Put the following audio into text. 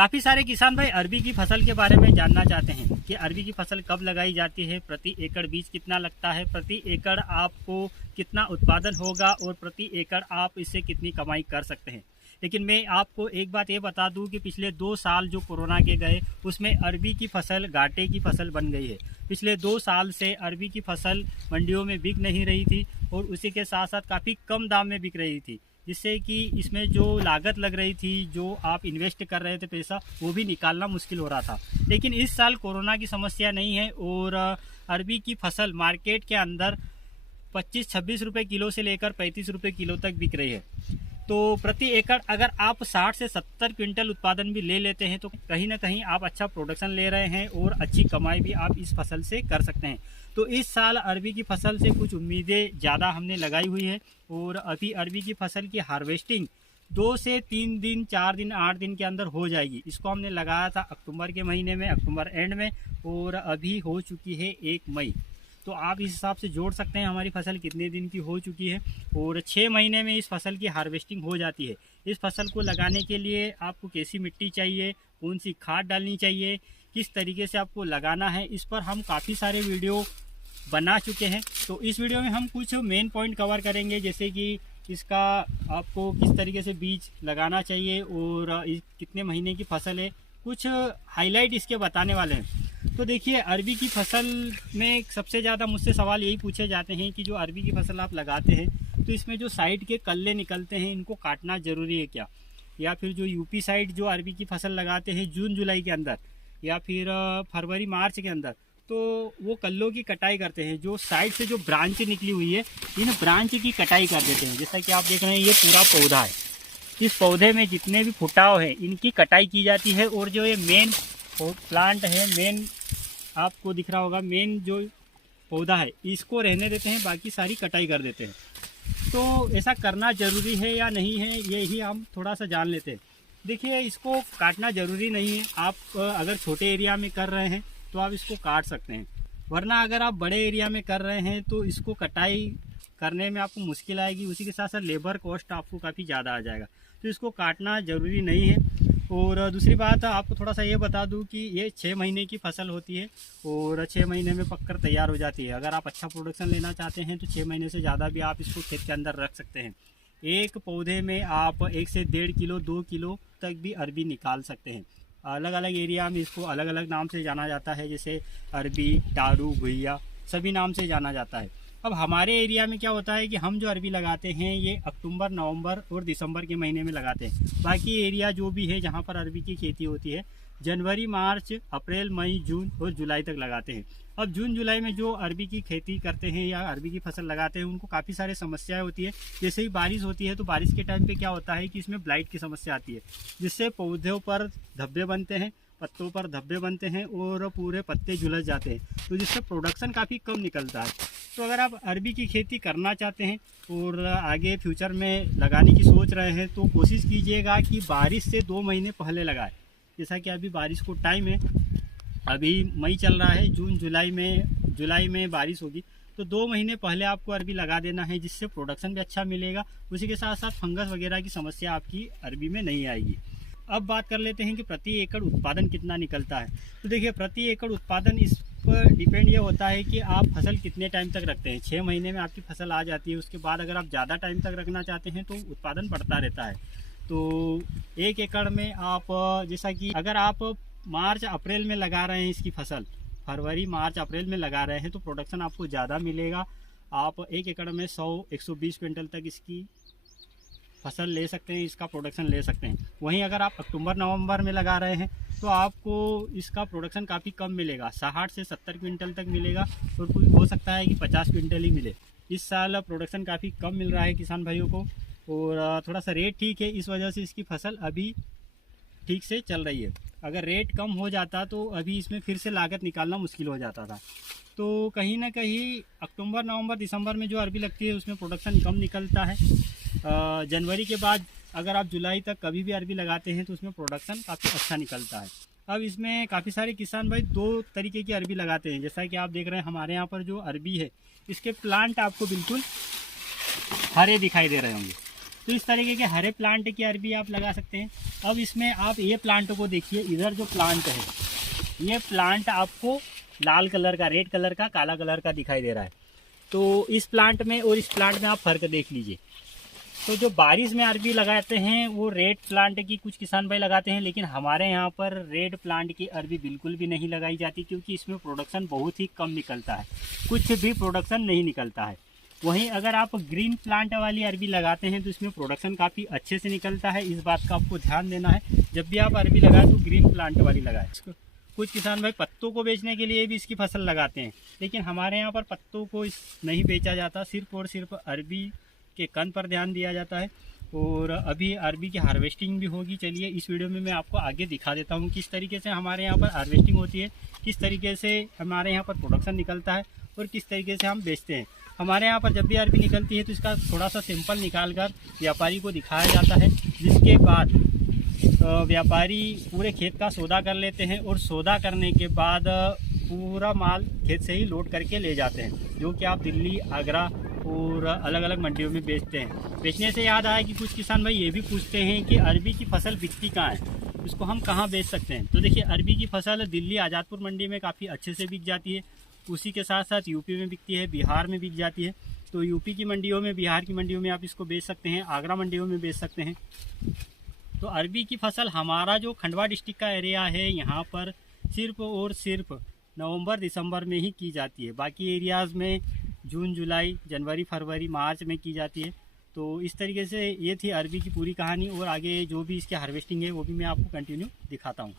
काफ़ी सारे किसान भाई अरबी की फसल के बारे में जानना चाहते हैं कि अरबी की फसल कब लगाई जाती है, प्रति एकड़ बीज कितना लगता है, प्रति एकड़ आपको कितना उत्पादन होगा और प्रति एकड़ आप इससे कितनी कमाई कर सकते हैं। लेकिन मैं आपको एक बात ये बता दूं कि पिछले 2 साल जो कोरोना के गए उसमें अरबी की फसल घाटे की फसल बन गई है। पिछले 2 साल से अरबी की फसल मंडियों में बिक नहीं रही थी और उसी के साथ साथ काफ़ी कम दाम में बिक रही थी, जिससे कि इसमें जो लागत लग रही थी, जो आप इन्वेस्ट कर रहे थे पैसा, वो भी निकालना मुश्किल हो रहा था। लेकिन इस साल कोरोना की समस्या नहीं है और अरबी की फसल मार्केट के अंदर 25-26 रुपये किलो से लेकर 35 रुपये किलो तक बिक रही है। तो प्रति एकड़ अगर आप 60 से 70 क्विंटल उत्पादन भी ले लेते हैं तो कहीं ना कहीं आप अच्छा प्रोडक्शन ले रहे हैं और अच्छी कमाई भी आप इस फसल से कर सकते हैं। तो इस साल अरबी की फसल से कुछ उम्मीदें ज़्यादा हमने लगाई हुई है और अभी अरबी की फसल की हार्वेस्टिंग 2 से 3 दिन, 4 दिन, 8 दिन के अंदर हो जाएगी। इसको हमने लगाया था अक्टूबर के महीने में, अक्टूबर एंड में, और अभी हो चुकी है 1 मई। तो आप इस हिसाब से जोड़ सकते हैं हमारी फसल कितने दिन की हो चुकी है और 6 महीने में इस फसल की हार्वेस्टिंग हो जाती है। इस फसल को लगाने के लिए आपको कैसी मिट्टी चाहिए, कौन सी खाद डालनी चाहिए, किस तरीके से आपको लगाना है, इस पर हम काफ़ी सारे वीडियो बना चुके हैं। तो इस वीडियो में हम कुछ मेन पॉइंट कवर करेंगे, जैसे कि इसका आपको किस तरीके से बीज लगाना चाहिए और कितने महीने की फसल है, कुछ हाईलाइट इसके बताने वाले हैं। तो देखिए, अरबी की फसल में सबसे ज़्यादा मुझसे सवाल यही पूछे जाते हैं कि जो अरबी की फसल आप लगाते हैं तो इसमें जो साइड के कल्ले निकलते हैं इनको काटना ज़रूरी है क्या, या फिर जो यूपी साइड जो अरबी की फसल लगाते हैं जून जुलाई के अंदर या फिर फरवरी मार्च के अंदर, तो वो कल्लों की कटाई करते हैं। जो साइड से जो ब्रांच निकली हुई है इन ब्रांच की कटाई कर देते हैं। जैसा कि आप देख रहे हैं ये पूरा पौधा है, इस पौधे में जितने भी फुटाव हैं इनकी कटाई की जाती है और जो ये मेन प्लांट है, मेन आपको दिख रहा होगा, मेन जो पौधा है इसको रहने देते हैं, बाकी सारी कटाई कर देते हैं। तो ऐसा करना ज़रूरी है या नहीं है, ये ही हम थोड़ा सा जान लेते हैं। देखिए, इसको काटना ज़रूरी नहीं है। आप अगर छोटे एरिया में कर रहे हैं तो आप इसको काट सकते हैं, वरना अगर आप बड़े एरिया में कर रहे हैं तो इसको कटाई करने में आपको मुश्किल आएगी, उसी के साथ साथ लेबर कॉस्ट आपको काफ़ी ज़्यादा आ जाएगा। तो इसको काटना ज़रूरी नहीं है। और दूसरी बात आपको थोड़ा सा ये बता दूं कि ये 6 महीने की फसल होती है और 6 महीने में पककर तैयार हो जाती है। अगर आप अच्छा प्रोडक्शन लेना चाहते हैं तो 6 महीने से ज़्यादा भी आप इसको खेत के अंदर रख सकते हैं। एक पौधे में आप 1 से 1.5 किलो 2 किलो तक भी अरबी निकाल सकते हैं। अलग अलग एरिया में इसको अलग अलग नाम से जाना जाता है, जैसे अरबी, टारू, घुइया, सभी नाम से जाना जाता है। अब हमारे एरिया में क्या होता है कि हम जो अरबी लगाते हैं ये अक्टूबर, नवंबर और दिसंबर के महीने में लगाते हैं। बाकी एरिया जो भी है जहाँ पर अरबी की खेती होती है जनवरी, मार्च, अप्रैल, मई, जून और जुलाई तक लगाते हैं। अब जून जुलाई में जो अरबी की खेती करते हैं या अरबी की फसल लगाते हैं उनको काफ़ी सारी समस्याएं होती है। जैसे ही बारिश होती है तो बारिश के टाइम पे क्या होता है कि इसमें ब्लाइट की समस्या आती है, जिससे पौधों पर धब्बे बनते हैं, पत्तों पर धब्बे बनते हैं और पूरे पत्ते झुलस जाते हैं, तो जिससे प्रोडक्शन काफ़ी कम निकलता है। तो अगर आप अरबी की खेती करना चाहते हैं और आगे फ्यूचर में लगाने की सोच रहे हैं तो कोशिश कीजिएगा कि बारिश से 2 महीने पहले लगाएं। जैसा कि अभी बारिश को टाइम है, अभी मई चल रहा है, जून जुलाई में बारिश होगी, तो 2 महीने पहले आपको अरबी लगा देना है, जिससे प्रोडक्शन भी अच्छा मिलेगा। उसी के साथ साथ फंगस वगैरह की समस्या आपकी अरबी में नहीं आएगी। अब बात कर लेते हैं कि प्रति एकड़ उत्पादन कितना निकलता है। तो देखिए, प्रति एकड़ उत्पादन इस पर डिपेंड ये होता है कि आप फसल कितने टाइम तक रखते हैं। 6 महीने में आपकी फसल आ जाती है, उसके बाद अगर आप ज़्यादा टाइम तक रखना चाहते हैं तो उत्पादन बढ़ता रहता है। तो 1 एकड़ में आप, जैसा कि अगर आप मार्च अप्रैल में लगा रहे हैं इसकी फसल, फरवरी मार्च अप्रैल में लगा रहे हैं तो प्रोडक्शन आपको ज़्यादा मिलेगा। आप 1 एकड़ में 100-120 क्विंटल तक इसकी फसल ले सकते हैं, इसका प्रोडक्शन ले सकते हैं। वहीं अगर आप अक्टूबर नवंबर में लगा रहे हैं तो आपको इसका प्रोडक्शन काफ़ी कम मिलेगा, 60 से 70 क्विंटल तक मिलेगा और कोई हो सकता है कि 50 क्विंटल ही मिले। इस साल प्रोडक्शन काफ़ी कम मिल रहा है किसान भाइयों को और थोड़ा सा रेट ठीक है, इस वजह से इसकी फसल अभी ठीक से चल रही है। अगर रेट कम हो जाता तो अभी इसमें फिर से लागत निकालना मुश्किल हो जाता था। तो कहीं ना कहीं अक्टूबर, नवंबर, दिसंबर में जो अरबी लगती है उसमें प्रोडक्शन कम निकलता है। जनवरी के बाद अगर आप जुलाई तक कभी भी अरबी लगाते हैं तो उसमें प्रोडक्शन काफ़ी अच्छा निकलता है। अब इसमें काफ़ी सारे किसान भाई 2 तरीके की अरबी लगाते हैं। जैसा कि आप देख रहे हैं हमारे यहाँ पर जो अरबी है इसके प्लांट आपको बिल्कुल हरे दिखाई दे रहे होंगे। तो इस तरीके के हरे प्लांट की अरबी आप लगा सकते हैं। अब इसमें आप ये प्लांट को देखिए, इधर जो प्लांट है ये प्लांट आपको लाल कलर का, रेड कलर का, काला कलर का दिखाई दे रहा है। तो इस प्लांट में और इस प्लांट में आप फर्क देख लीजिए। तो जो बारिश में अरबी लगाते हैं वो रेड प्लांट की कुछ किसान भाई लगाते हैं, लेकिन हमारे यहाँ पर रेड प्लांट की अरबी बिल्कुल भी नहीं लगाई जाती, क्योंकि इसमें प्रोडक्शन बहुत ही कम निकलता है, कुछ भी प्रोडक्शन नहीं निकलता है। वहीं अगर आप ग्रीन प्लांट वाली अरबी लगाते हैं तो इसमें प्रोडक्शन काफ़ी अच्छे से निकलता है। इस बात का आपको ध्यान देना है, जब भी आप अरबी लगाएं तो ग्रीन प्लांट वाली लगाएं। कुछ किसान भाई पत्तों को बेचने के लिए भी इसकी फसल लगाते हैं, लेकिन हमारे यहाँ पर पत्तों को नहीं बेचा जाता, सिर्फ और सिर्फ अरबी के कन पर ध्यान दिया जाता है। और अभी अरबी की हार्वेस्टिंग भी होगी। चलिए इस वीडियो में मैं आपको आगे दिखा देता हूँ किस तरीके से हमारे यहाँ पर हार्वेस्टिंग होती है, किस तरीके से हमारे यहाँ पर प्रोडक्शन निकलता है और किस तरीके से हम बेचते हैं। हमारे यहाँ पर जब भी अरबी निकलती है तो इसका थोड़ा सा सैंपल निकाल कर व्यापारी को दिखाया जाता है, जिसके बाद व्यापारी पूरे खेत का सौदा कर लेते हैं और सौदा करने के बाद पूरा माल खेत से ही लोड करके ले जाते हैं, जो कि आप दिल्ली, आगरा और अलग अलग मंडियों में बेचते हैं। बेचने से याद आया कि कुछ किसान भाई ये भी पूछते हैं कि अरबी की फसल बिकती कहाँ है, उसको हम कहाँ बेच सकते हैं। तो देखिए, अरबी की फसल दिल्ली आज़ादपुर मंडी में काफ़ी अच्छे से बिक जाती है, उसी के साथ साथ यूपी में बिकती है, बिहार में बिक जाती है। तो यूपी की मंडियों में, बिहार की मंडियों में आप इसको बेच सकते हैं, आगरा मंडियों में बेच सकते हैं। तो अरबी की फसल हमारा जो खंडवा डिस्ट्रिक्ट का एरिया है यहाँ पर सिर्फ और सिर्फ नवंबर दिसंबर में ही की जाती है, बाकी एरियाज़ में जून, जुलाई, जनवरी, फरवरी, मार्च में की जाती है। तो इस तरीके से ये थी अरबी की पूरी कहानी, और आगे जो भी इसकी हार्वेस्टिंग है वो भी मैं आपको कंटिन्यू दिखाता हूँ।